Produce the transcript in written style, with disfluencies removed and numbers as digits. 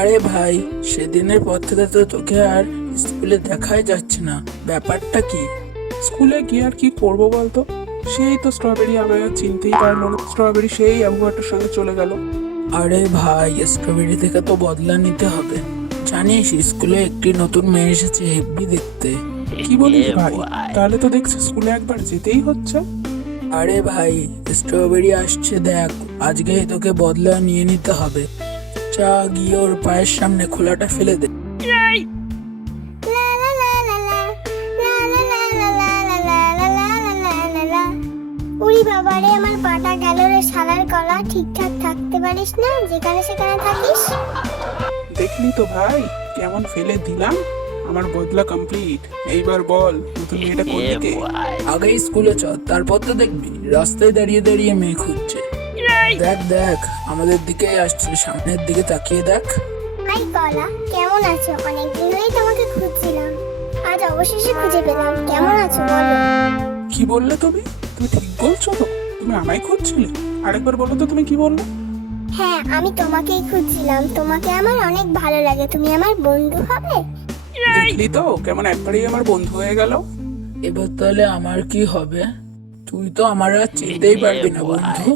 আরে ভাই, সেদিনের পর থেকে তো তোকে আর স্কুলে দেখাই যাচ্ছে না, ব্যাপারটা কি? স্কুলে গিয়ে আর কি করবো বলতো? সেই তো স্ট্রবেরি আমায় আর চিনতেই পারলো না। স্ট্রবেরি সেই অ্যাভোকাডোর সঙ্গে চলে গেল। আরে ভাই, স্ট্রবেরি থেকে তো বদলা নিতে হবে। জানিস, স্কুলে একটি নতুন মেয়ে এসেছে, হেব্বি দেখতে। কি বলিস ভাই? তাহলে তো দেখছি স্কুলে একবার যেতেই হচ্ছে। আরে ভাই, স্ট্রবেরি আসছে দেখ, আজকেই তোকে বদলা নিয়ে নিতে হবে। চা গিয়ে ওর পায়ের সামনে খোলাটা ফেলে দে। উড়ি বাবারে, আমার পাটা গেল রে শালার গলা। ঠিকঠাক থাকতে পারিস না, যেখানে সেখানে থাকিস। দেখলি তো ভাই, কেমন ফেলে দিলাম। আমার বদলা কমপ্লিট। এইবার বল, নতুন মেয়েটা কোন দিকে? আগে স্কুলে চ, তারপর তো দেখবি রাস্তায় দাঁড়িয়ে দাঁড়িয়ে মেয়ে খুঁজছে। দেখ দেখ, আমাদের দিকেই আসছে, সামনের দিকে তাকিয়ে দেখ। হাই গলা, কেমন আছো? অনেকদিন ধরেই তোমাকে খুঁজছিলাম, আজ অবশেষে খুঁজে পেলাম। কেমন আছো বলো? কি বললে তুমি? তুমি ঠিক বলছো তো? তুমি আমায় খুঁজছিলে? আরেকবার বলো তো, তুমি কি বললে? হ্যাঁ, আমি তোমাকেই খুঁজছিলাম। তোমাকে আমার অনেক ভালো লাগে, তুমি আমার বন্ধু হবে? দেখলি তো কেমন একবারেই আমার বন্ধু হয়ে গেল। এবার তাহলে আমার কি হবে? তুই তো আমার আর চিনতেই পারবি না বন্ধু।